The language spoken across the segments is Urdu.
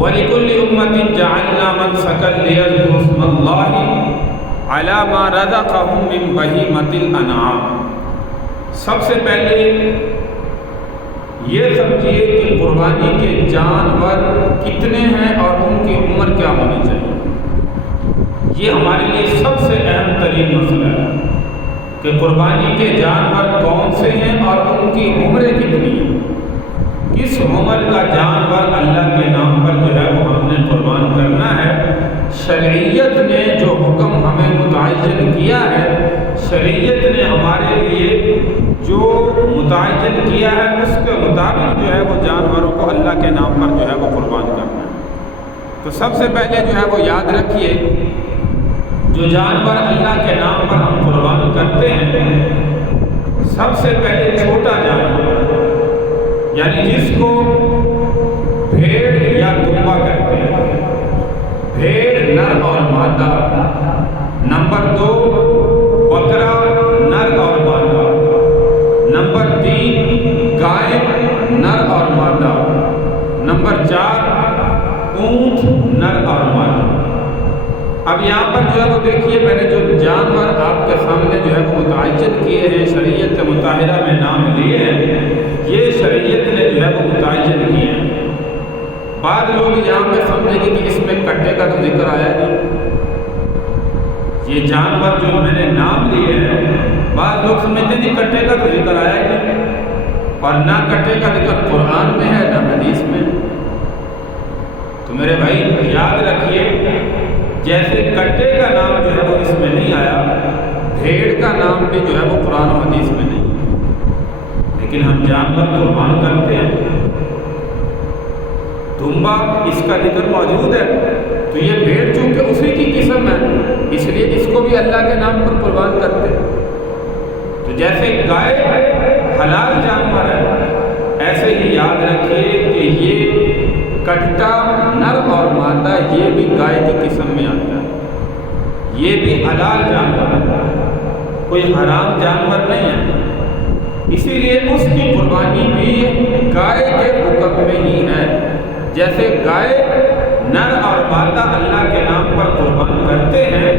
وَلِكُلِّ أُمَّةٍ جَعَلْنَا مَنسَكًا لِيَذْكُرُوا اسْمَ اللَّهِ عَلَىٰ مَا رَزَقَهُم مِّن بَهِيمَةِ الْأَنْعَامِ۔ سب سے پہلے یہ سمجھیے کہ قربانی کے جانور کتنے ہیں اور ان کی عمر کیا ہونی چاہیے۔ یہ ہمارے لیے سب سے اہم ترین مسئلہ ہے کہ قربانی کے جانور کون سے ہیں اور ان کی عمریں کتنی ہیں۔ کس عمر کا جانور اللہ کے نام پر جو ہے وہ ہم نے قربان کرنا ہے۔ شریعت نے جو حکم ہمیں متعین کیا ہے، شریعت نے ہمارے لیے جو متعین کیا ہے، اس کے مطابق جو ہے وہ جانوروں کو اللہ کے نام پر جو ہے وہ قربان کرنا ہے۔ تو سب سے پہلے جو ہے وہ یاد رکھیے، جو جانور اللہ کے نام پر ہم قربان کرتے ہیں، سب سے پہلے چھوٹا جانور، یعنی جس کو بھیڑ یا دمبا کہتے ہیں، بھیڑ نر اور مادہ۔ نمبر 2 بکرا نر اور مادہ۔ نمبر 3 گائے نر اور مادہ۔ نمبر 4 اونٹ نر اور مادہ۔ اب یہاں پر جو ہے وہ دیکھیے، میں نے جو جانور آپ کے سامنے جو ہے وہ متعین کیے ہیں، شریعت مطہرہ میں نام لیے ہیں، یہ شریعت نے جو ہے وہ متعین کیے ہیں۔ بعض لوگ یہاں پہ سمجھیں گے کہ اس میں کٹے کا تو ذکر آیا نہیں۔ یہ جانور جو میں نے نام لیے ہیں، بعض لوگ سمجھتے ہیں کہ کٹے کا تو ذکر آیا ہی نہیں، اور نہ کٹے کا ذکر قرآن میں ہے نہ حدیث میں۔ تو میرے بھائی یاد رکھیے، جیسے کٹے کا نام جو ہے وہ اس میں نہیں آیا، بھیڑ کا نام بھی جو ہے وہ قرآن و حدیث میں نہیں، لیکن ہم جانور قربان کرتے ہیں۔ دمبا اس کا ذکر موجود ہے، تو یہ بھیڑ چونکہ اسی کی قسم ہے، اس لیے اس کو بھی اللہ کے نام پر قربان کرتے ہیں۔ تو جیسے گائے حلال جانور ہے، ایسے ہی یاد رکھیے کہ یہ کٹا نر اور مادہ یہ بھی گائے کی قسم میں آتا ہے، یہ بھی حلال جانور ہے، کوئی حرام جانور نہیں ہے۔ اسی لیے اس کی قربانی بھی گائے کے حکم میں ہی ہے۔ جیسے گائے نر اور مادہ اللہ کے نام پر قربان کرتے ہیں،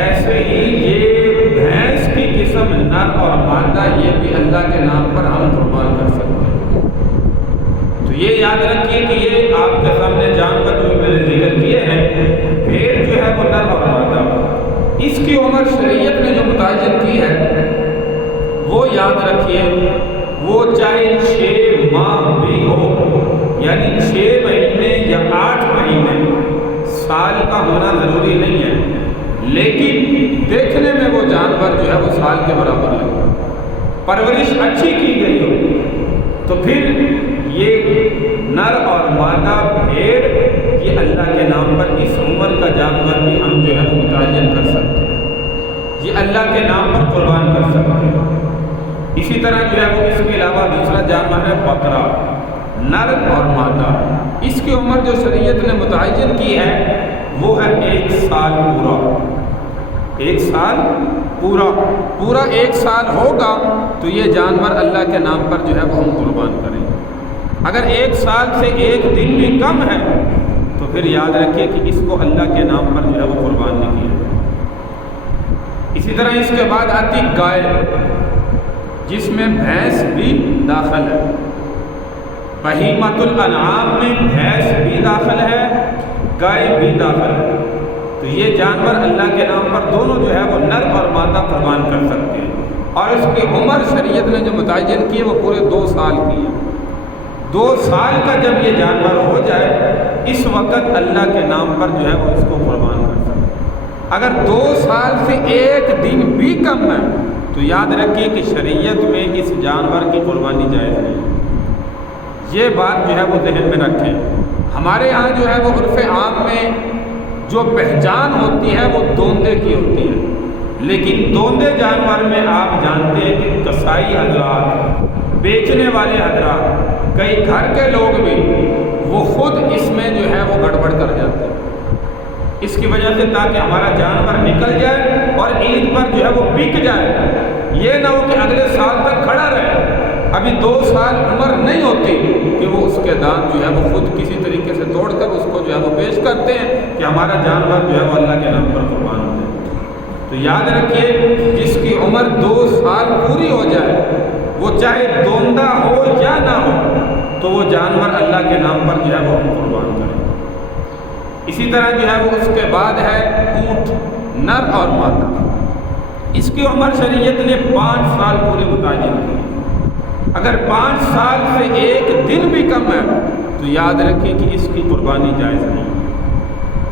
ایسے ہی یہ بھینس کی قسم نر اور مادہ یہ بھی اللہ کے نام پر ہم قربان کر سکتے ہیں۔ تو یہ یاد رکھیے کہ یہ آپ کے سامنے جانور جو میں نے ذکر کیے ہیں، بھیڑ جو ہے وہ نر اور مادہ، اس کی عمر شریعت نے جو متعین کی ہے وہ یاد رکھیے، وہ چاہے 6 ماہ بھی ہو، یعنی 6 مہینے یا 8 مہینے، سال کا ہونا ضروری نہیں ہے، لیکن دیکھنے میں وہ جانور جو ہے وہ سال کے برابر لگے، پرورش اچھی کی گئی ہو، تو پھر یہ نر اور مادہ بھیڑ یہ اللہ کے نام پر اس عمر کا جانور بھی ہم جو ہے وہ متعین کر سکتے ہیں، یہ اللہ کے نام پر قربان کر سکتے ہیں۔ اسی طرح جو ہے وہ اس کے علاوہ دوسرا جانور ہے بکرا، نر اور مادہ، اس کی عمر جو شریعت نے متعین کی ہے وہ ہے 1 سال پورا۔ 1 سال پورا 1 سال ہوگا تو یہ جانور اللہ کے نام پر جو ہے وہ ہم قربان کریں۔ اگر 1 سال سے 1 دن بھی کم ہے تو پھر یاد رکھیے کہ اس کو اللہ کے نام پر جو ہے وہ قربان نہیں کیا۔ اسی طرح اس کے بعد آتی گائے، جس میں بھینس بھی داخل ہے۔ بہیمۃ الانعام میں بھینس بھی داخل ہے، گائے بھی داخل ہے۔ تو یہ جانور اللہ کے نام پر دونوں جو ہے وہ نر اور مادہ قربان کر سکتے ہیں، اور اس کی عمر شریعت نے جو متعین کی ہے وہ پورے 2 سال کی ہے۔ 2 سال کا جب یہ جانور ہو جائے، اس وقت اللہ کے نام پر جو ہے وہ اس کو قربان کر سکتے ہیں۔ اگر 2 سال سے 1 دن بھی کم ہے تو یاد رکھیے کہ شریعت میں اس جانور کی قربانی جائز نہیں۔ یہ بات جو ہے وہ ذہن میں رکھیں۔ ہمارے یہاں جو ہے وہ عرف عام میں جو پہچان ہوتی ہے وہ دوندے کی ہوتی ہے، لیکن دوندے جانور میں آپ جانتے ہیں کہ کسائی حضرات، بیچنے والے حضرات، کئی گھر کے لوگ بھی وہ خود اس میں جو ہے وہ گڑبڑ کر جاتے ہیں، اس کی وجہ سے تاکہ ہمارا جانور نکل جائے اور عید پر جو ہے وہ بک جائے، یہ نہ ہو کہ اگلے سال تک کھڑا رہے، ابھی 2 سال عمر نہیں ہوتی کہ وہ اس کے دانت جو ہے وہ خود کسی طریقے سے توڑ کر اس کو جو کرتے ہیں کہ ہمارا جانور جو ہے وہ اللہ کے نام پر قربان ہو جائے۔ تو یاد رکھیے جس کی عمر 2 سال پوری ہو جائے، وہ چاہے دوندہ ہو یا نہ ہو، تو وہ جانور اللہ کے نام پر جو ہے وہ ہم قربان کریں۔ اسی طرح جو ہے وہ اس کے بعد ہے اونٹ، نر اور مادہ۔ اس کی عمر شریعت نے 5 سال پورے متعین کی۔ اگر 5 سال سے 1 دن بھی کم ہے تو یاد رکھیں کہ اس کی قربانی جائز نہیں۔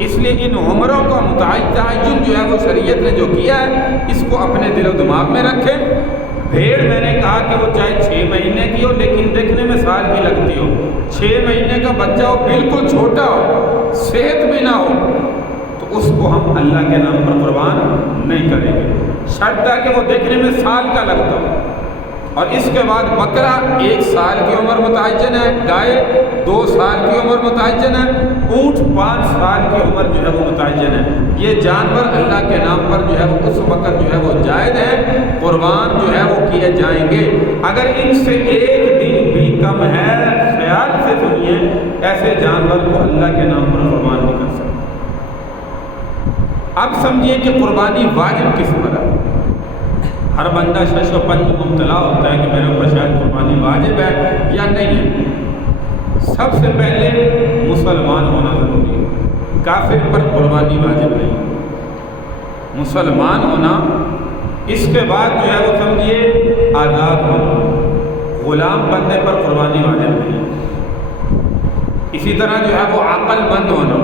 اس لیے ان عمروں کا متعین جو ہے وہ شریعت نے جو کیا ہے، اس کو اپنے دل و دماغ میں رکھیں۔ بھیڑ میں نے کہا کہ وہ چاہے 6 مہینے کی ہو لیکن دیکھنے میں سال کی لگتی ہو، 6 مہینے کا بچہ ہو، بالکل چھوٹا ہو، صحت بھی نہ ہو، تو اس کو ہم اللہ کے نام پر قربان نہیں کریں گے، شرط ہے کہ وہ دیکھنے میں سال کا لگتا ہو۔ اور اس کے بعد بکرا 1 سال کی عمر متعین ہے، گائے 2 سال کی عمر متعین ہے، اونٹ 5 سال کی عمر جو ہے وہ متعین ہے۔ یہ جانور اللہ کے نام پر جو ہے وہ اس وقت جو ہے وہ جائز ہے، قربان جو ہے وہ کیے جائیں گے۔ اگر ان سے 1 دن بھی کم ہے، خیال سے سنیے، ایسے جانور کو اللہ کے نام پر قربان نہیں کر سکتے۔ اب سمجھیے کہ قربانی واجب کس پر ہے۔ ہر بندہ شش و پنج مبتلا ہوتا ہے کہ میرے اوپر شاید قربانی واجب ہے یا نہیں ہے۔ سب سے پہلے مسلمان ہونا ضروری ہے، کافر پر قربانی واجب نہیں ہے۔ مسلمان ہونا، اس کے بعد جو ہے وہ سمجھیے آزاد ہونا، غلام بندے پر قربانی واجب نہیں ہے۔ اسی طرح جو ہے وہ عقل مند ہونا،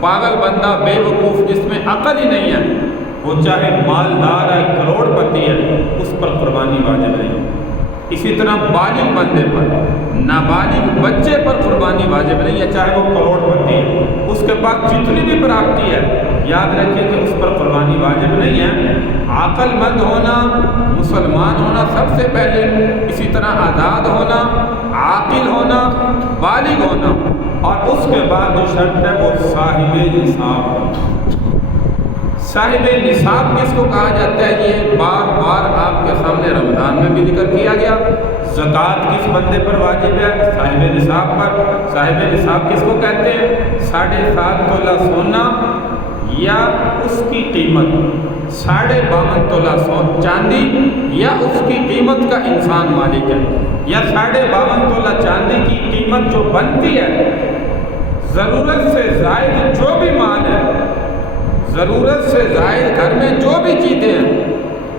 پاگل بندہ بے وقوف جس میں عقل ہی نہیں ہے، وہ چاہے مالدار ہے، کروڑ پتی ہے، اس پر قربانی واجب نہیں۔ اسی طرح بالغ بندے پر، نابالغ بچے پر قربانی واجب نہیں ہے، چاہے وہ کروڑ پتی ہے، اس کے پاس جتنی بھی پراپتی ہے، یاد رکھیں کہ اس پر قربانی واجب نہیں ہے۔ عقل مند ہونا، مسلمان ہونا سب سے پہلے، اسی طرح آزاد ہونا، عاقل ہونا، بالغ ہونا، اور اس کے بعد جو شرط ہے وہ صاحب نصاب ہونا۔ صاحب نصاب کس کو کہا جاتا ہے؟ یہ بار بار آپ کے سامنے رمضان میں بھی ذکر کیا گیا۔ زکوٰۃ کس بندے پر واجب ہے؟ صاحب نصاب پر۔ صاحب نصاب کس کو کہتے ہیں؟ 7.5 تولہ سونا یا اس کی قیمت، 52.5 تولہ چاندی یا اس کی قیمت کا انسان مالک ہے، یا 52.5 تولہ چاندی کی قیمت جو بنتی ہے، ضرورت سے زائد جو بھی مال ہے، ضرورت سے زائد گھر میں جو بھی چیزیں ہیں،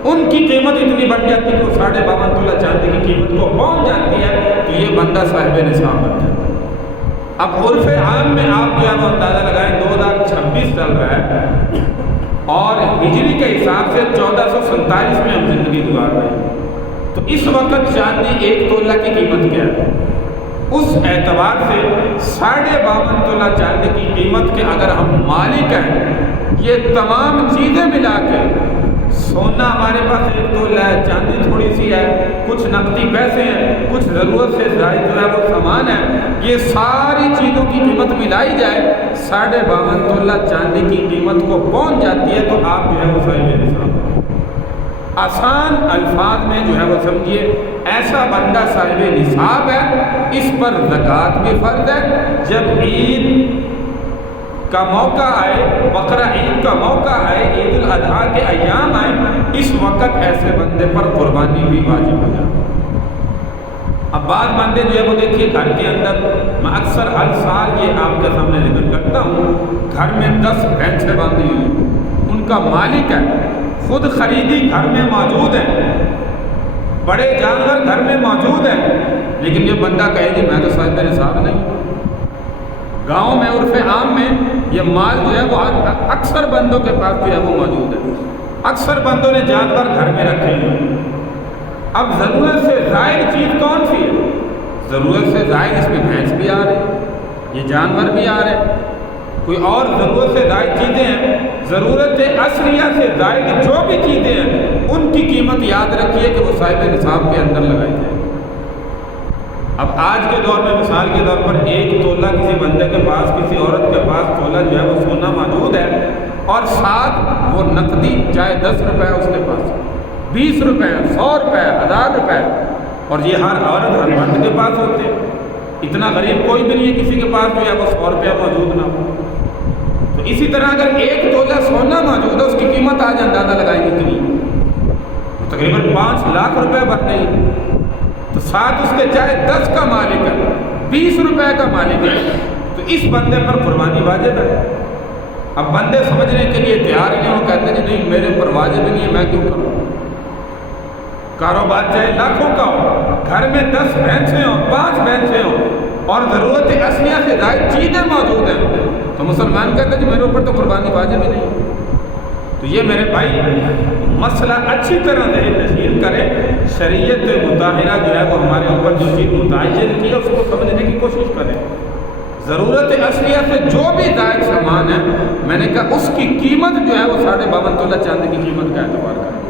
ان کی قیمت اتنی بڑھ جاتی ہے کہ وہ 52.5 تولہ چاندی کی قیمت کو پہنچ جاتی ہے، تو یہ بندہ صاحب نصاب بن جاتا ہے۔ اب عرف عام میں آپ جو ہے وہ اندازہ لگائیں، 2026 چل رہا ہے اور ہجری کے حساب سے 1447 میں ہم زندگی گزار رہے ہیں، تو اس وقت چاندی 1 تولہ کی قیمت کیا ہے؟ اس اعتبار سے 52.5 تولہ چاندی کی قیمت کے اگر ہم مالک ہیں، یہ تمام چیزیں ملا کے، سونا ہمارے پاس 1 تولہ ہے، چاندی تھوڑی سی ہے، کچھ نقدی پیسے ہیں، کچھ ضرورت سے زائد جو ہے وہ سامان ہے، یہ ساری چیزوں کی قیمت ملائی جائے 52.5 تولہ چاندی کی قیمت کو پہنچ جاتی ہے، تو آپ جو ہے وہ صاحب نصاب۔ آسان الفاظ میں جو ہے وہ سمجھیے، ایسا بندہ صاحب نصاب ہے، اس پر زکوٰۃ بھی فرض ہے۔ جب عید کا موقع آئے، بقرہ عید کا موقع آئے، عید الاضحیٰ کے ایام آئے، اس وقت ایسے بندے پر قربانی بھی واجب ہو جاتی ہے۔ اب بعض بندے جو ہے وہ دیکھیے گھر کے اندر، میں اکثر ہر سال یہ آپ کے سامنے ذکر کرتا ہوں، گھر میں 10 بھینسیں باندھی ہوئی، ان کا مالک ہے، خود خریدی گھر میں موجود ہے، بڑے جانور گھر میں موجود ہیں، لیکن یہ بندہ کہے کہ میں تو صاحب نصاب نہیں۔ گاؤں میں عرف عام میں یہ مال جو ہے وہ اکثر بندوں کے پاس جو ہے وہ موجود ہے، اکثر بندوں نے جانور گھر میں رکھے ہیں۔ اب ضرورت سے زائد چیز کون سی ہے؟ ضرورت سے زائد اس میں بھینس بھی آ رہے، یہ جانور بھی آ رہے، کوئی اور ضرورت سے زائد چیزیں ہیں، ضرورت اصلیہ سے زائد جو بھی چیزیں ہیں، ان کی قیمت یاد رکھیے کہ وہ صاحب نصاب کے اندر لگائی جائے۔ اب آج کے دور میں مثال کے طور پر 1 تولہ کسی بندے کے پاس، کسی عورت کے پاس تولہ جو ہے وہ سونا موجود ہے، اور ساتھ وہ نقدی چاہے 10 روپے اس کے پاس، 20 روپے، 100 روپے، 1000 روپے، اور یہ ہر عورت ہر مرد کے پاس ہوتے ہیں۔ اتنا غریب کوئی بھی نہیں ہے کسی کے پاس جو ہے وہ 100 روپیہ موجود نہ ہو۔ تو اسی طرح اگر 1 تولہ سونا موجود ہے، اس کی قیمت آج اندازہ لگائیں کتنی، تقریباً 5 لاکھ روپے بن گئی، تو ساتھ اس کے چاہے 10 کا مالک ہے، 20 روپے کا مالک ہے، تو اس بندے پر قربانی واجب ہے۔ اب بندے سمجھنے کے لیے تیار نہیں، وہ کہتے ہیں نہیں میرے پر واجب نہیں ہے، میں کیوں کروں؟ کاروبار چاہے لاکھوں کا ہو، گھر میں 10 بھینسیں ہوں، 5 بھینسیں ہوں، اور ضرورت اصلیہ سے زائد چیزیں موجود ہیں، تو مسلمان کہتے ہیں میرے اوپر تو قربانی واجب ہی نہیں۔ تو یہ میرے بھائی مسئلہ اچھی طرح ذہن نشین کریں، شریعت مطہرہ جو ہے وہ ہمارے اوپر جو چیز متعین کی ہے اس کو سمجھنے کی کوشش کریں۔ ضرورت اصلیہ سے جو بھی زائد سامان ہے، میں نے کہا اس کی قیمت جو ہے وہ 52.5 تولہ چاندی کی قیمت کا اعتبار کریں،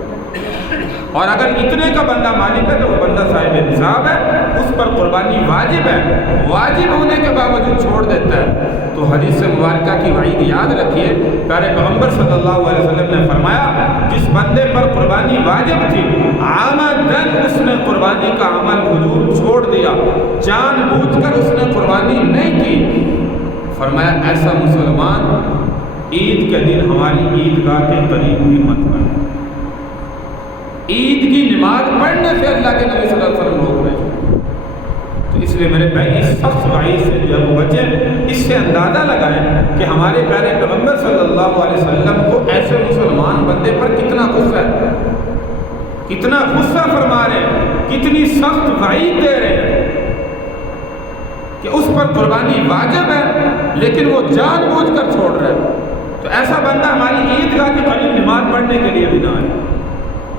اور اگر اتنے کا بندہ مالک ہے تو وہ بندہ صاحب نصاب ہے، اس پر قربانی واجب ہے، واجب ہونے کے باوجود چھوڑ دیتا ہے تو حدیث مبارکہ کی وعید یاد رکھیے۔ پیارے پیغمبر صلی اللہ علیہ وسلم نے فرمایا جس بندے پر قربانی واجب تھی، عامدن اس نے قربانی کا عمل وجوب چھوڑ دیا، جان بوجھ کر اس نے قربانی نہیں کی، فرمایا ایسا مسلمان عید کے دن ہماری عیدگاہ کے قریب بھی مت آئے۔ عید کی نماز پڑھنے سے اللہ کے نبی صلی اللہ علیہ وسلم روک رہے ہیں۔ تو اس لیے میرے بھائی اس سخت وعید سے جب بچیں، اس سے اندازہ لگائیں کہ ہمارے پیارے پیغمبر صلی اللہ علیہ وسلم کو ایسے مسلمان بندے پر کتنا غصہ ہے، کتنا غصہ فرما رہے ہیں، کتنی سخت وعید دے رہے ہیں کہ اس پر قربانی واجب ہے لیکن وہ جان بوجھ کر چھوڑ رہے ہیں۔ تو ایسا بندہ ہماری عیدگاہ کے قریب نماز پڑھنے کے لیے بھی نہ آئے۔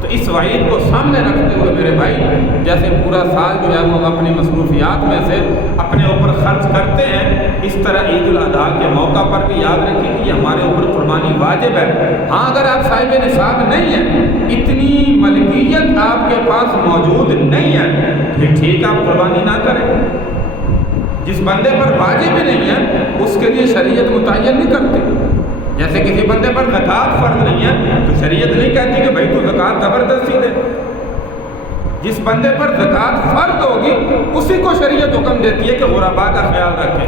تو اس وعید کو سامنے رکھتے ہوئے میرے بھائی، جیسے پورا سال جو ہے وہ ہم اپنی مصروفیات میں سے اپنے اوپر خرچ کرتے ہیں، اس طرح عید الاضحیٰ کے موقع پر بھی یاد رکھیں کہ یہ ہمارے اوپر قربانی واجب ہے۔ ہاں اگر آپ صاحب نصاب نہیں ہیں، اتنی ملکیت آپ کے پاس موجود نہیں ہے، پھر ٹھیک آپ قربانی نہ کریں۔ جس بندے پر واجب ہی نہیں ہے اس کے لیے شریعت متعین نہیں کرتی۔ جیسے کسی بندے پر زکوٰۃ فرض نہیں ہے تو شریعت نہیں کہتی کہ بھائی تو زکوٰۃ زبردستی دے۔ جس بندے پر زکوٰۃ فرض ہوگی اسی کو شریعت حکم دیتی ہے کہ غرباء کا خیال رکھے،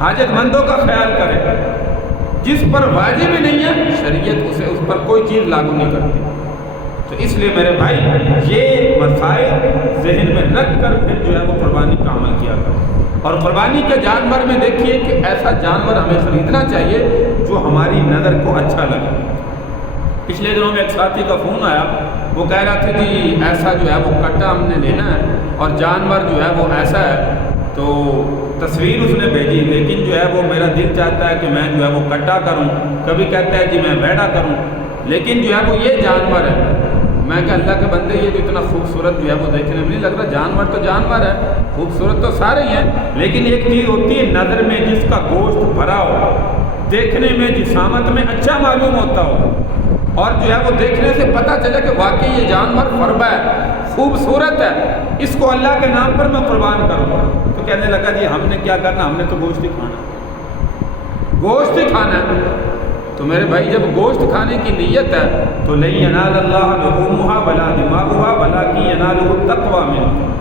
حاجت مندوں کا خیال کرے۔ جس پر واجب ہی نہیں ہے شریعت اسے اس پر کوئی چیز لاگو نہیں کرتی۔ تو اس لیے میرے بھائی یہ مسائل ذہن میں رکھ کر پھر جو ہے وہ قربانی کا عمل کیا کریں۔ اور قربانی کے جانور میں دیکھیے کہ ایسا جانور ہمیں خریدنا چاہیے جو ہماری نظر کو اچھا لگے۔ پچھلے دنوں میں ایک ساتھی کا فون آیا، وہ کہہ رہا تھا جی ایسا جو ہے وہ کٹا ہم نے لینا ہے اور جانور جو ہے وہ ایسا ہے، تو تصویر اس نے بھیجی، لیکن جو ہے وہ میرا دل چاہتا ہے کہ میں جو ہے وہ کٹا کروں، کبھی کہتا ہے جی میں ویڑا کروں، لیکن جو ہے وہ یہ جانور ہے۔ میں کہ اللہ کے بندے یہ جو اتنا خوبصورت جو ہے وہ دیکھنے میں نہیں لگ رہا، جانور تو جانور ہے، خوبصورت تو سارے ہی ہیں، لیکن ایک چیز ہوتی ہے نظر میں جس کا گوشت بھرا ہو، دیکھنے میں جسامت میں اچھا معلوم ہوتا ہو، اور جو ہے وہ دیکھنے سے پتہ چلے کہ واقعی یہ جانور فربہ ہے، خوبصورت ہے، اس کو اللہ کے نام پر میں قربان کروں۔ تو کہنے لگا جی ہم نے کیا کرنا، ہم نے تو گوشت ہی کھانا، گوشت ہی کھانا ہے۔ تو میرے بھائی جب گوشت کھانے کی نیت ہے تو لن ینال اللہ لحومها ولا دماؤها ولکن ینالہ التقوی منکم۔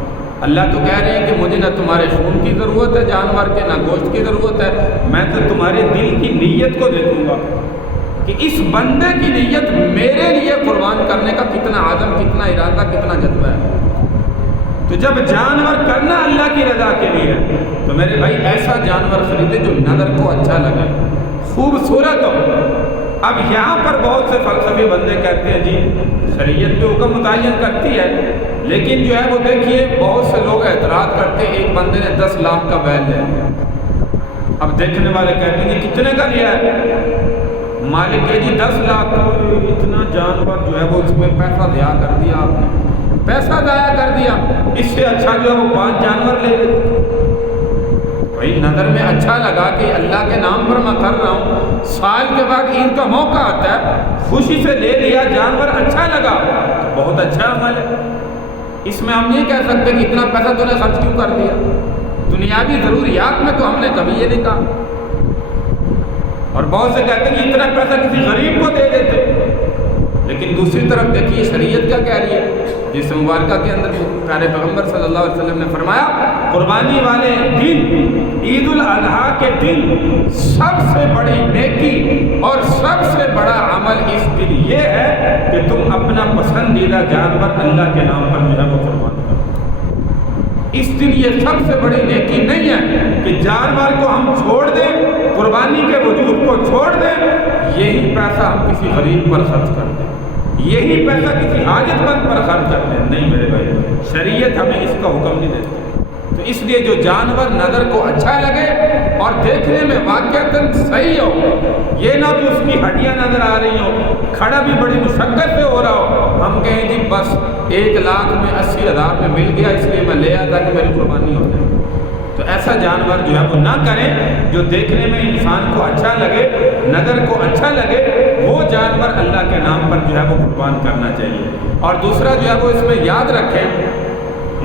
اللہ تو کہہ رہے ہیں کہ مجھے نہ تمہارے خون کی ضرورت ہے جانور کے، نہ گوشت کی ضرورت ہے، میں تو تمہارے دل کی نیت کو دیکھوں گا کہ اس بندے کی نیت میرے لیے قربان کرنے کا کتنا عزم، کتنا ارادہ، کتنا جذبہ ہے۔ تو جب جانور کرنا اللہ کی رضا کے لیے ہے تو میرے بھائی ایسا جانور خریدے جو نظر کو اچھا لگے، خوبصورت ہو۔ اب یہاں پر بہت سے فلسفی بندے کہتے ہیں جی شریعت جو حکم متعین کرتی ہے، لیکن جو ہے وہ دیکھیے بہت سے لوگ اعتراض کرتے ہیں، ایک بندے نے 10 لاکھ کا بیل لیا، اب دیکھنے والے کہتے ہیں کتنے کا لیا ہے، مالک ہے جی 10 لاکھ، اتنا جانور جو ہے وہ اس میں پیسہ ضیاء کر دیا، آپ نے پیسہ ضائع کر دیا، اس سے اچھا جو ہے وہ 5 جانور لے لیتے۔ بھائی نظر میں اچھا لگا کہ اللہ کے نام پر میں کر رہا ہوں، سال کے بعد عید کا موقع آتا ہے، خوشی سے لے لیا، جانور اچھا لگا تو بہت اچھا عمل ہے۔ اس میں ہم نہیں کہہ سکتے کہ اتنا پیسہ تو نے خرچ کیوں کر دیا، دنیاوی ضروریات میں تو ہم نے کبھی یہ نہیں کہا۔ اور بہت سے کہتے ہیں کہ اتنا پیسہ کسی غریب کو دے دیتے، لیکن دوسری طرف دیکھیے شریعت کیا کہہ رہی ہے، جس مبارکہ کے اندر پیارے پیغمبر صلی اللہ علیہ وسلم نے فرمایا قربانی والے دن عید الاضحیٰ کے دن سب سے بڑی نیکی اور سب سے بڑا عمل اس دن یہ ہے کہ تم اپنا پسندیدہ جانور اللہ کے نام پر جو ہے وہ قربان کرو۔ اس دن یہ سب سے بڑی نیکی نہیں ہے کہ جانور کو ہم چھوڑ دیں، قربانی کے وجود کو چھوڑ دیں، یہی پیسہ ہم کسی غریب پر خرچ کر دیں، یہی پیسہ کسی حاجت مند پر خرچ کر دیں۔ نہیں میرے بھائی، شریعت ہمیں اس کا حکم نہیں دیتی۔ تو اس لیے جو جانور نظر کو اچھا لگے اور دیکھنے میں واقعتاً صحیح ہو، یہ نہ کہ اس کی ہڈیاں نظر آ رہی ہوں، کھڑا بھی بڑی مشقت سے ہو رہا ہو، ہم کہیں جی بس 1,00,000 میں 80,000 میں مل گیا اس لیے میں لے آتا کہ میری قربانی ہو جائے۔ تو ایسا جانور جو ہے وہ نہ کریں، جو دیکھنے میں انسان کو اچھا لگے، نظر کو اچھا لگے، وہ جانور اللہ کے نام پر جو ہے وہ قربان کرنا چاہیے۔ اور دوسرا جو ہے وہ اس میں یاد رکھیں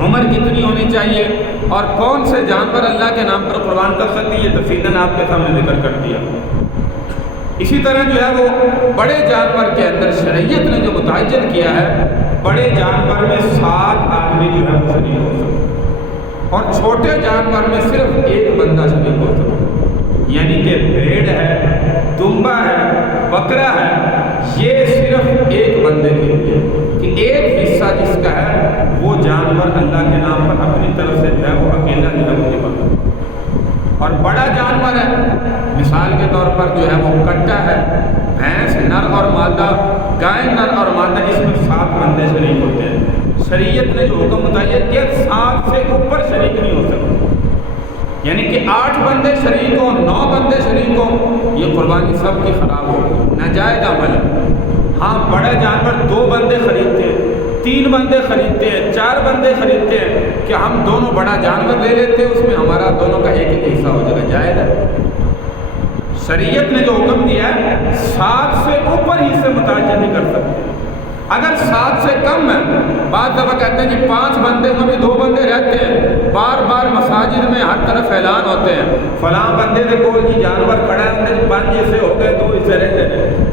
عمر کتنی ہونی چاہیے اور کون سے جانور اللہ کے نام پر قربان کر سکتی ہے، یہ تفصیلاً آپ کے سامنے ذکر کر دیا۔ اسی طرح جو ہے وہ بڑے جانور کے اندر شریعت نے جو متعین کیا ہے، بڑے جانور میں 7 آدمی جو ہے وہ شریک ہو سکتے اور چھوٹے جانور میں صرف 1 بندہ شریک ہو سکتا، یعنی کہ بھیڑ ہے، دمبا ہے، بکرا ہے، یہ صرف 1 بندے کے لیے کہ ایک حصہ جس کا ہے وہ جانور اللہ کے نام پر اپنی طرف سے جو ہے وہ اکیلا جو ہے وہ نکلتا۔ اور بڑا جانور ہے، مثال کے طور پر جو ہے وہ کٹا ہے، بھینس نر اور مادہ، گائے نر اور مادہ، اس میں 7 بندے شریک ہوتے ہیں۔ شریعت نے جو حکم متعین کیا 7 سے اوپر شریک نہیں ہو سکتے، یعنی کہ 8 بندے شریک ہوں، 9 بندے شریک ہوں، یہ قربانی سب کی خراب ہوگی، ناجائز عمل ہے۔ ہاں بڑا جانور 2 بندے خریدتے ہیں، 3 بندے خریدتے ہیں، 4 بندے خریدتے ہیں کہ ہم دونوں بڑا جانور لے لیتے ہیں، اس میں ہمارا دونوں کا ایک حصہ ہو جائے گا، جائز ہے۔ شریعت نے جو حکم دیا ہے 7 سے اوپر ہی سے متعین نہیں کر سکتے۔ اگر 7 سے کم ہے، بعض دفعہ کہتے ہیں جی 5 بندے میں بھی 2 بندے رہتے ہیں، بار بار مساجد میں ہر طرف اعلان ہوتے ہیں فلاں بندے دے کول جی جانور کھڑا ہے، 5 حصے ہو گئے، 2 حصے رہتے ہیں،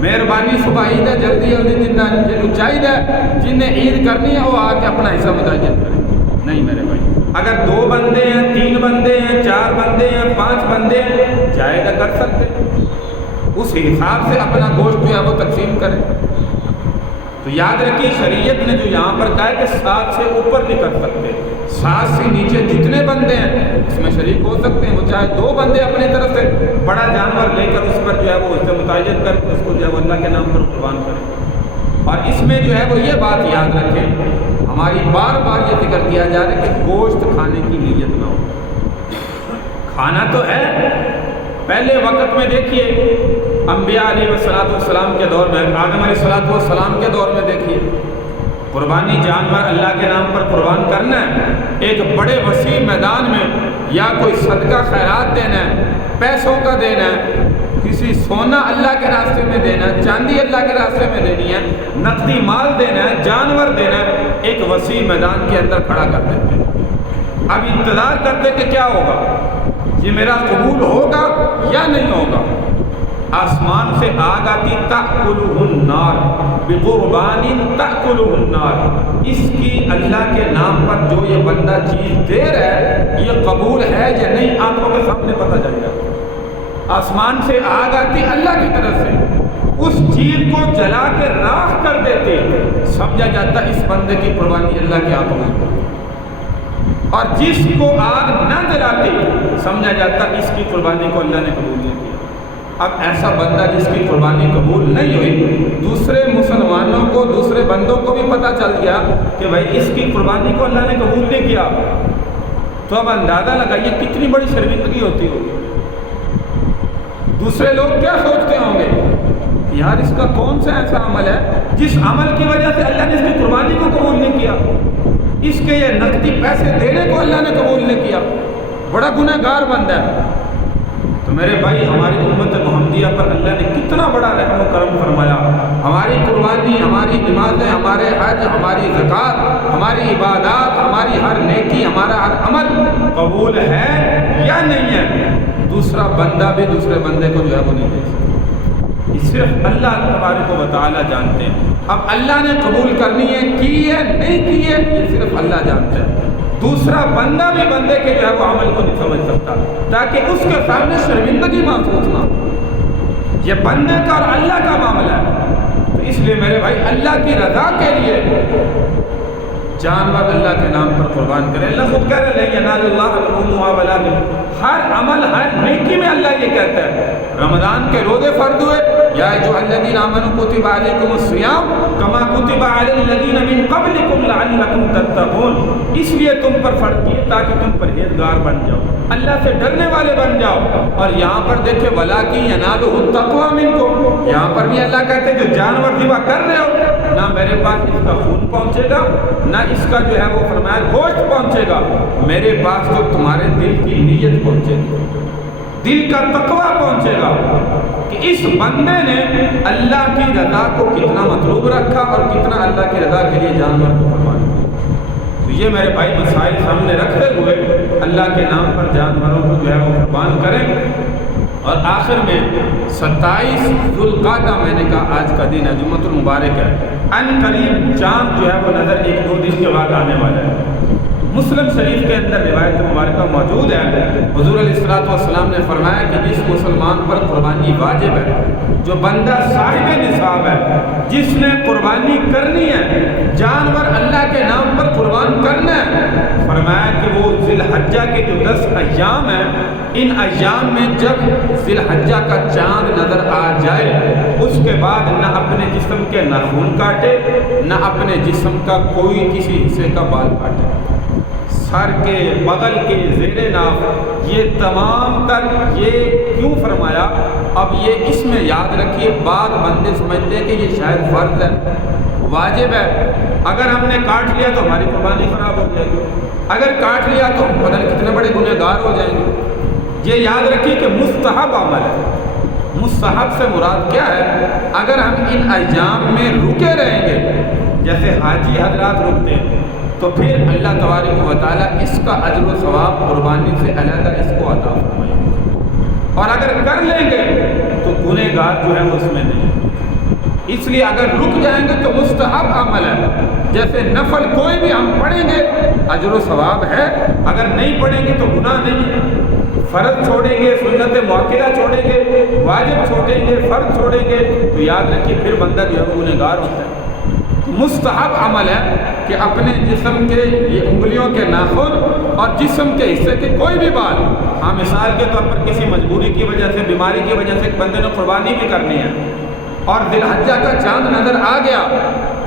مہربانی صبح عید ہے، جلدی جلدی جنہوں چاہیے جن نے عید کرنی ہے وہ آ کے اپنا حصہ متعین کریں۔ نہیں میرے بھائی، اگر 2 بندے ہیں، 3 بندے ہیں، 4 بندے ہیں، 5 بندے ہیں، جائزہ کر سکتے، اس حساب سے اپنا گوشت جو ہے وہ تقسیم کریں۔ تو یاد رکھیے شریعت نے جو یہاں پر کہا ہے کہ 7 سے اوپر نہیں کر سکتے، 7 سے نیچے جتنے بندے ہیں اس میں شریک ہو سکتے ہیں، وہ چاہے 2 بندے اپنی طرف سے بڑا جانور لے کر اس پر جو ہے وہ اس سے متعین کر کے اس کو جو ہے اللہ کے نام پر قربان کریں۔ اور اس میں جو ہے وہ یہ بات یاد رکھیں، ہماری بار بار یہ ذکر کیا جا رہا ہے کہ گوشت کھانے کی نیت نہ ہو، کھانا تو ہے۔ پہلے وقت میں دیکھیے انبیاء علیہ السلام کے دور میں، آدم علیہ السلام کے دور میں دیکھیے، قربانی جانور اللہ کے نام پر قربان کرنا ہے، ایک بڑے وسیع میدان میں، یا کوئی صدقہ خیرات دینا ہے، پیسوں کا دینا ہے، کسی سونا اللہ کے راستے میں دینا ہے، چاندی اللہ کے راستے میں دینی ہے، نقدی مال دینا ہے، جانور دینا ہے، ایک وسیع میدان کے اندر کھڑا کر دیتے ہیں۔ اب انتظار کرتے کہ کیا ہوگا، یہ میرا قبول ہوگا یا نہیں ہوگا۔ آسمان سے آگ آتی، تأکلہ النار بقربان تأکلہ النار، اس کی اللہ کے نام پر جو یہ بندہ چیز دے رہا ہے یہ قبول ہے یا نہیں، آنکھوں کے سامنے پتہ چل جائے۔ آسمان سے آگ آتی اللہ کی طرف سے، اس چیز کو جلا کے راکھ کر دیتے، سمجھا جاتا اس بندے کی قربانی اللہ کے ہاں قبول ہوتی، اور جس کو آگ نہ جلاتی سمجھا جاتا اس کی قربانی کو اللہ نے قبول نہیں کیا۔ اب ایسا بندہ جس کی قربانی قبول نہیں ہوئی، دوسرے مسلمانوں کو، دوسرے بندوں کو بھی پتہ چل گیا کہ بھائی اس کی قربانی کو اللہ نے قبول نہیں کیا، تو اب اندازہ لگائیے کتنی بڑی شرمندگی ہوتی ہوگی۔ دوسرے لوگ کیا سوچتے ہوں گے، یار اس کا کون سا ایسا عمل ہے جس عمل کی وجہ سے اللہ نے اس کی قربانی کو قبول نہیں کیا، اس کے یہ نقدی پیسے دینے کو اللہ نے قبول نہیں کیا، بڑا گنہگار بندہ ہے۔ تو میرے بھائی ہماری امت محمدیہ پر اللہ نے کتنا بڑا رحم و کرم فرمایا، ہماری قربانی، ہماری نمازیں، ہمارے حج، ہماری زکوٰۃ، ہماری عبادات، ہماری ہر نیکی، ہمارا ہر عمل قبول ہے یا نہیں ہے، دوسرا بندہ بھی دوسرے بندے کو جو ہے وہ نہیں دے سکتا، یہ صرف اللہ تبارک و تعالیٰ جانتے ہیں۔ اب اللہ نے قبول کرنی ہے، کی ہے نہیں کی ہے، یہ صرف اللہ جانتا ہے۔ دوسرا بندہ بھی بندے کے جو ہے وہ عمل کو نہیں سمجھ سکتا، تاکہ اس کے سامنے شرمندگی محسوس نہ ہو۔ یہ بندے کا اور اللہ کا معاملہ ہے، تو اس لیے میرے بھائی اللہ کی رضا کے لیے جانور اللہ کے نام پر قربان کریں۔ اللہ خود کہہ رہے ہیں ینال اللہ لحومها ولا دماؤها، ہر عمل ہر نیکی میں اللہ یہ کہتا ہے۔ رمضان کے روزے فرض ہوئے، یا ایھا الذین آمنوا کتب علیکم الصیام کما کتب علی الذین من قبلکم لعلکم تتقون، اس لیے تم پر فرض کیے تاکہ تم پرہیزگار بن جاؤ، اللہ سے ڈرنے والے بن جاؤ۔ اور یہاں پر دیکھیں ولاکن ینالہ التقوی منکم، یہاں پر بھی اللہ کہتے ہیں جو جانور ذبح کر رہے ہو، نہ میرے پاس اس کا خون پہنچے گا، نہ اس کا جو ہے وہ فرمایا گوشت پہنچے گا، میرے پاس جو تمہارے دل کی نیت پہنچے گی، دل کا تقوی پہنچے گا کہ اس بندے نے اللہ کی رضا کو کتنا مطلوب رکھا اور کتنا اللہ کی رضا کے لیے جانور کو قربان کیا۔ تو یہ میرے بھائی مسائل سامنے رکھتے ہوئے اللہ کے نام پر جانوروں کو جو ہے وہ قربان کریں۔ اور آخر میں 27 ذوالقعدہ میں نے کہا آج کا دن ہے، جمعۃ المبارک ہے، ان قریب چاند جو ہے وہ نظر 1-2 دن کے بعد آنے والا ہے۔ مسلم شریف کے اندر روایت مبارکہ موجود ہے، حضور علیہ الصلوۃ والسلام نے فرمایا کہ جس مسلمان پر قربانی واجب ہے، جو بندہ صاحب نصاب ہے، جس نے قربانی کرنی ہے، جانور اللہ کے نام پر قربان کرنا ہے، فرمایا کہ وہ ذی الحجہ کے جو 10 ایام ہیں، ان ایام میں جب ذی الحجہ کا چاند نظر آ جائے، اس کے بعد نہ اپنے جسم کے ناخن کاٹے، نہ اپنے جسم کا کوئی کسی حصے کا بال کاٹے، سر کے، بغل کے، زیر ناف، یہ تمام تر۔ یہ کیوں فرمایا؟ اب یہ اس میں یاد رکھیے، بعض بندے سمجھتے ہیں کہ یہ شاید فرض ہے، واجب ہے، اگر ہم نے کاٹ لیا تو ہماری قربانی خراب ہو جائے گی، اگر کاٹ لیا تو ہم پتہ نہیں کتنے بڑے گنہگار ہو جائیں گے۔ یہ یاد رکھیے کہ مستحب عمل ہے۔ مستحب سے مراد کیا ہے؟ اگر ہم ان ایام میں رکے رہیں گے، جیسے حاجی حضرات رکتے ہیں، تو پھر اللہ تبارک و تعالیٰ اس کا اجر و ثواب قربانی سے علیحدہ اس کو عطا فرمائے گا، اور اگر کر لیں گے تو گنہگار جو ہے وہ اس میں نہیں۔ اس لیے اگر رک جائیں گے تو مستحب عمل ہے، جیسے نفل کوئی بھی ہم پڑھیں گے اجر و ثواب ہے، اگر نہیں پڑھیں گے تو گناہ نہیں ہے۔ فرض چھوڑیں گے، سنت مؤکدہ چھوڑیں گے، واجب چھوڑیں گے، فرض چھوڑیں گے، تو یاد رکھیے پھر بندہ جو ہے وہ گنہگار ہوتا ہے۔ مستحب عمل ہے کہ اپنے جسم کے یہ انگلیوں کے ناخن اور جسم کے حصے کے کوئی بھی بال، ہاں مثال کے طور پر کسی مجبوری کی وجہ سے، بیماری کی وجہ سے بندے نے قربانی بھی کرنی ہے، اور ذی الحجہ کا چاند نظر آ گیا،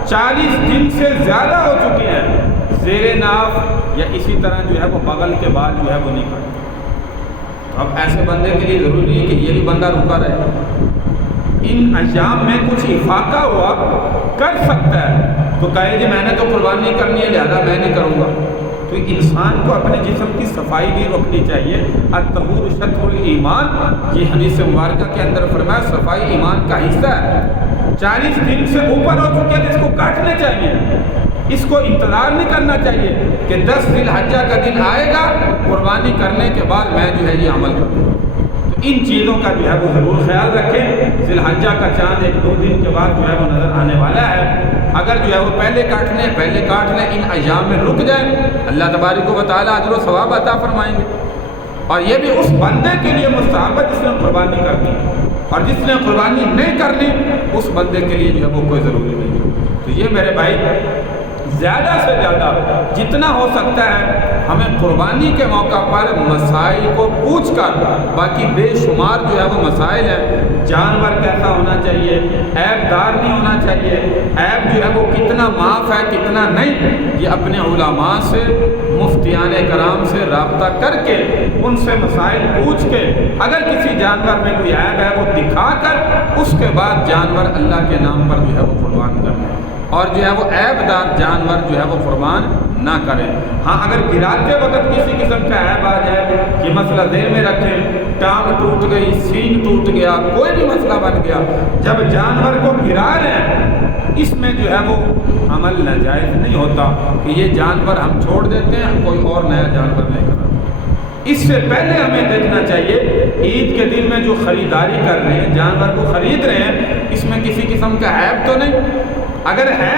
40 دن سے زیادہ ہو چکے ہیں، زیر ناف یا اسی طرح جو ہے وہ بغل کے بال جو ہے وہ نہیں کاٹتے، تو اب ایسے بندے کے لیے ضروری ہے کہ یہ بھی بندہ رکا رہے۔ ان ایام میں کچھ افاقہ ہوا کر سکتا ہے تو کہے جی میں نے تو قربانی نہیں کرنی ہے لہذا میں نہیں کروں گا، تو انسان کو اپنے جسم کی صفائی بھی رکھنی چاہیے۔ الطہور شطر الایمان، یہ حدیث مبارکہ کے اندر فرمایا صفائی ایمان کا حصہ ہے۔ 40 دن سے اوپر ہو چکے ہیں، اس کو کاٹنے چاہیے، اس کو انتظار نہیں کرنا چاہیے کہ 10 ذی الحجہ کا دن آئے گا، قربانی کرنے کے بعد میں جو ہے یہ عمل کروں۔ ان چیزوں کا جو ہے وہ ضرور خیال رکھیں۔ ذی الحجہ کا چاند 1-2 دن کے بعد جو ہے وہ نظر آنے والا ہے، اگر جو ہے وہ پہلے کاٹ لیں، ان ایام میں رک جائیں، اللہ تبارک و تعالیٰ اجر و ثواب عطا فرمائیں گے۔ اور یہ بھی اس بندے کے لیے مستحب ہے جس نے قربانی کرنی، اور جس نے قربانی نہیں کرنی اس بندے کے لیے جو ہے وہ کوئی ضروری نہیں۔ تو یہ میرے بھائی زیادہ سے زیادہ جتنا ہو سکتا ہے ہمیں قربانی کے موقع پر مسائل کو پوچھ کر، باقی بے شمار جو ہے وہ مسائل ہیں، جانور کیسا ہونا چاہیے، عیب دار نہیں ہونا چاہیے، عیب جو ہے وہ کتنا معاف ہے کتنا نہیں، یہ اپنے علماء سے، مفتیان کرام سے رابطہ کر کے ان سے مسائل پوچھ کے اگر کسی جانور میں کوئی عیب ہے وہ دکھا کر اس کے بعد جانور اللہ کے نام پر جو ہے وہ قربان کرنا، اور جو ہے وہ عیب دار جانور جو ہے وہ قربان نہ کریں۔ ہاں اگر گراتے وقت کسی قسم کا عیب آ جائے، یہ مسئلہ ذہن میں رکھیں، ٹانگ ٹوٹ گئی، سینگ ٹوٹ گیا، کوئی بھی مسئلہ بن گیا، جب جانور کو گرا رہے ہیں اس میں جو ہے وہ عمل ناجائز نہیں ہوتا کہ یہ جانور ہم چھوڑ دیتے ہیں کوئی اور نیا جانور لے کر۔ اس سے پہلے ہمیں دیکھنا چاہیے عید کے دن میں جو خریداری کر رہے ہیں، جانور کو خرید رہے ہیں، اس میں کسی قسم کا عیب تو نہیں۔ اگر ہے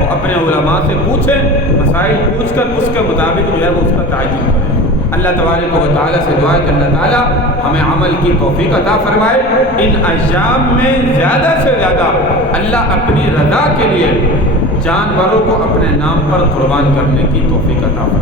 وہ اپنے علماء سے پوچھیں، مسائل پوچھ کر اس کے مطابق جو ہے وہ اس کا تعین کریں۔ اللہ تبارک و تعالیٰ سے دعا ہے کہ اللہ تعالیٰ ہمیں عمل کی توفیق عطا فرمائے، ان ایام میں زیادہ سے زیادہ اللہ اپنی رضا کے لیے جانوروں کو اپنے نام پر قربان کرنے کی توفیق عطا فرمائے۔